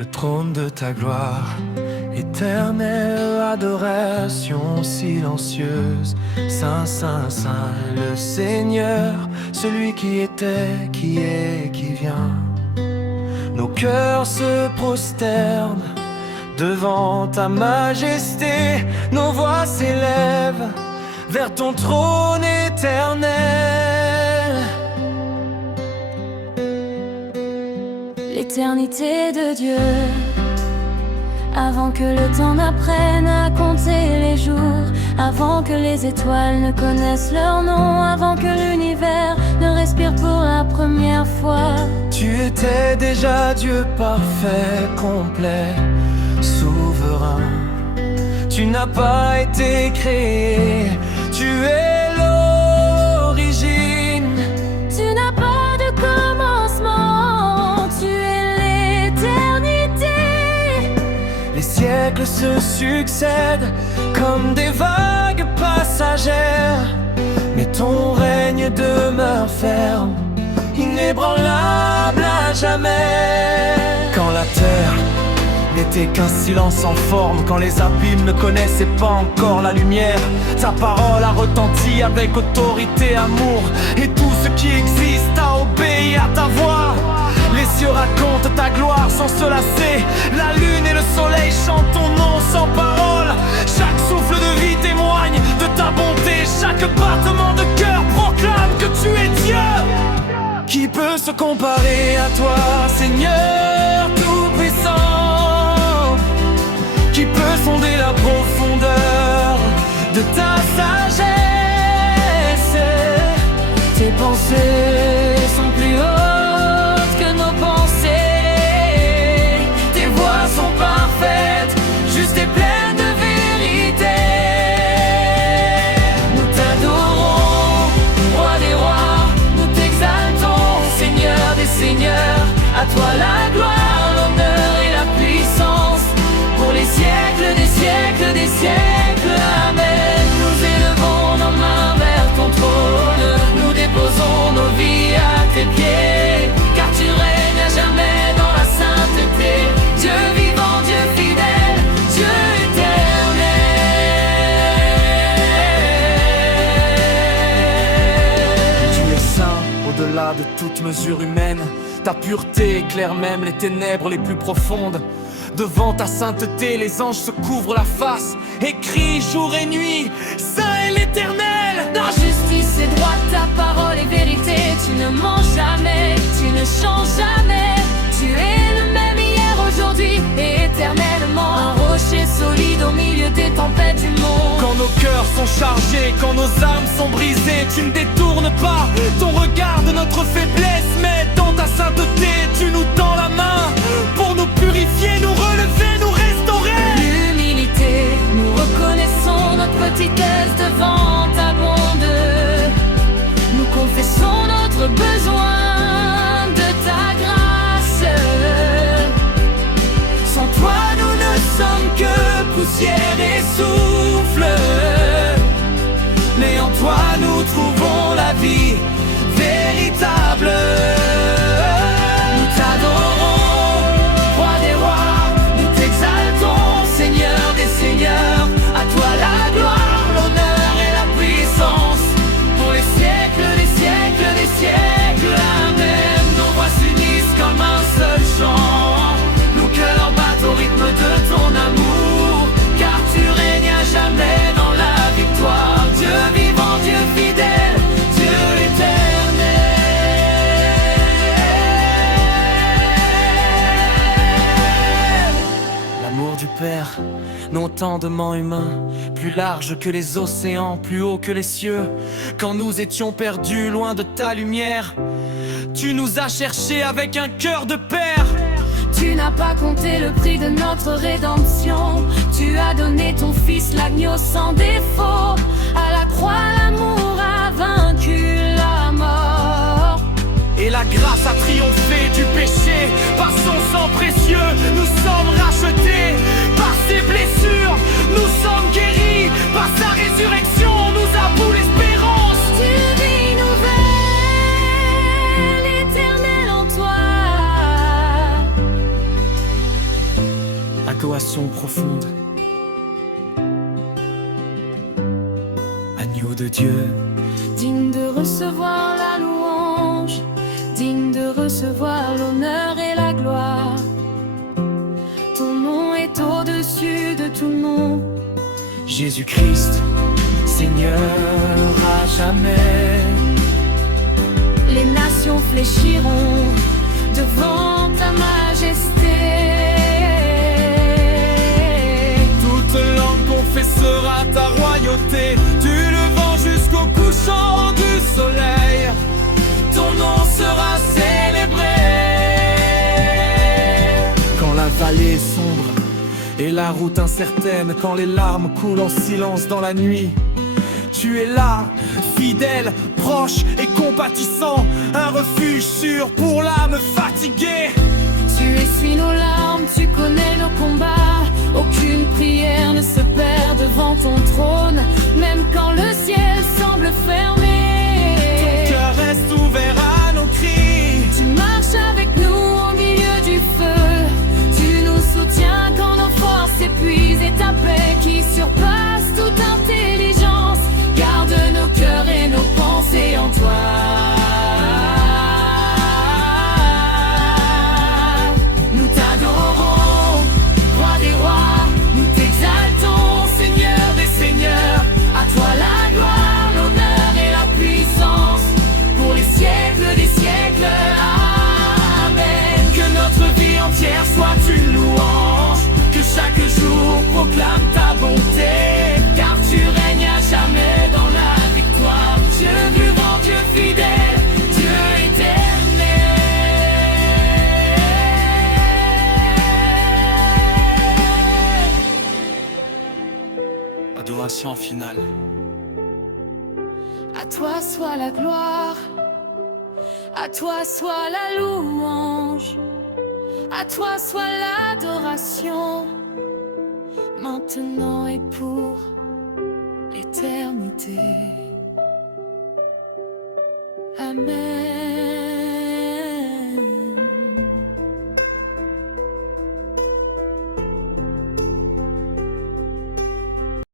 le trône de ta gloire. Éternelle adoration silencieuse, Saint, Saint, Saint, le Seigneur, celui qui était, qui est, qui vient. Nos cœurs se prosternent devant ta majesté, nos voix s'élèvent vers ton trône éternel. L'éternité de Dieu, avant que le temps n'apprenne à compter les jours, avant que les étoiles ne connaissent leur nom, avant que l'univers ne respire pour la première fois. Tu étais déjà Dieu parfait, complet, souverain. Tu n'as pas été créé, tu es l'origine. Tu n'as pas de commencement, tu es l'éternité. Les siècles se succèdent comme des vagues passagères, mais ton règne demeure ferme, inébranlable à jamais. Quand la terre n'était qu'un silence sans forme, quand les abîmes ne connaissaient pas encore la lumière, ta parole a retenti avec autorité, amour, et tout ce qui existe a obéi à ta voix. Les cieux racontent ta gloire sans se lasser, la lune et le soleil chantent ton nom sans parole. Chaque souffle de vie témoigne de ta bonté, chaque battement de cœur proclame que tu es Dieu. Qui peut se comparer à toi, Seigneur tout-puissant? Qui peut sonder la profondeur de ta sagesse? Tes pensées sont plus hautes que nos pensées. Tes voies sont parfaites, justes et pleines de vérité. Nous t'adorons, roi des rois, nous t'exaltons, Seigneur des seigneurs. À toi la gloire, l'honneur et la puissance, pour les siècles des siècles des siècles. Amen. Nous élevons nos mains vers ton trône, nous déposons nos vies à tes pieds, car tu règnes à jamais dans la sainteté. Dieu vivant, Dieu fidèle, Dieu éternel. Tu es saint au-delà de toute mesure humaine. Ta pureté éclaire même les ténèbres les plus profondes. Devant ta sainteté, les anges se couvrent la face et crient jour et nuit, Saint est l'Éternel. Dans justice et droit, ta parole est vérité. Tu ne mens jamais, tu ne changes jamais. Tu es le même hier, aujourd'hui et éternellement. Un rocher solide au milieu des tempêtes du monde. Quand nos cœurs sont chargés, quand nos âmes sont brisées, tu ne détournes pas ton regard de notre faiblesse, mais dans ta sainteté, tu nous tends la main pour nous purifier, nous relever, nous restaurer. L'humilité, nous reconnaissons notre petitesse devant ta bonde. Nous confessons notre besoin de ta grâce. Sans toi, nous ne sommes que poussière et souffle, mais en toi nous trouvons la vie véritable. Nous t'adorons, roi des rois, nous t'exaltons, Seigneur des seigneurs. À toi la gloire, l'honneur et la puissance, pour les siècles des siècles des siècles. Amen. Nos voix s'unissent comme un seul chant, nos cœurs battent au rythme de ton amour, car tu règnes à jamais dans la victoire. Dieu vivant, Dieu fidèle, Dieu éternel. L'amour du Père, non entendement humain, plus large que les océans, plus haut que les cieux. Quand nous étions perdus loin de ta lumière, tu nous as cherchés avec un cœur de père. Tu n'as pas compté le prix de notre rédemption. Tu as donné ton fils, l'agneau sans défaut. À la croix, l'amour a vaincu la mort. Et la grâce a triomphé du péché. Par son sang précieux, nous sommes rachetés. Par ses blessures, nous sommes guéris. Par sa résurrection, on nous avoue l'espérance. Tu vis nouvelle, éternelle en toi. adoration profonde. Agneau de Dieu, digne de recevoir la louange, digne de recevoir l'honneur et la gloire. Ton nom est au-dessus de tout nom. Jésus-Christ, Seigneur à jamais. Les nations fléchiront devant ta majesté. Toute langue confessera ta royauté, du levant jusqu'au couchant du soleil. Ton nom sera célébré. Quand la vallée est sombre et la route incertaine, quand les larmes coulent en silence dans la nuit, tu es là, fidèle, proche et compatissant, un refuge sûr pour l'âme fatiguée. Tu essuies nos larmes, tu connais nos combats. Aucune prière ne se perd devant ton trône, même quand le ciel semble fermé. Ton cœur reste ouvert à nos cris. Tu marches avec nous au milieu du feu. Tu nous soutiens quand nos forces s'épuisent. Et ta paix qui surpasse toute intelligence garde nos cœurs et nos pensées en toi. Nous t'adorons, roi des rois. Nous t'exaltons, Seigneur des seigneurs. À toi la gloire, l'honneur et la puissance pour les siècles des siècles. Amen. Que notre vie entière soit une louange, que chaque jour proclame ta bonté, Car tu règnes à jamais dans la victoire. Dieu vivant, Dieu fidèle, Dieu éternel. Adoration finale. À toi soit la gloire, à toi soit la louange, à toi soit l'adoration, maintenant et pour l'éternité. Amen.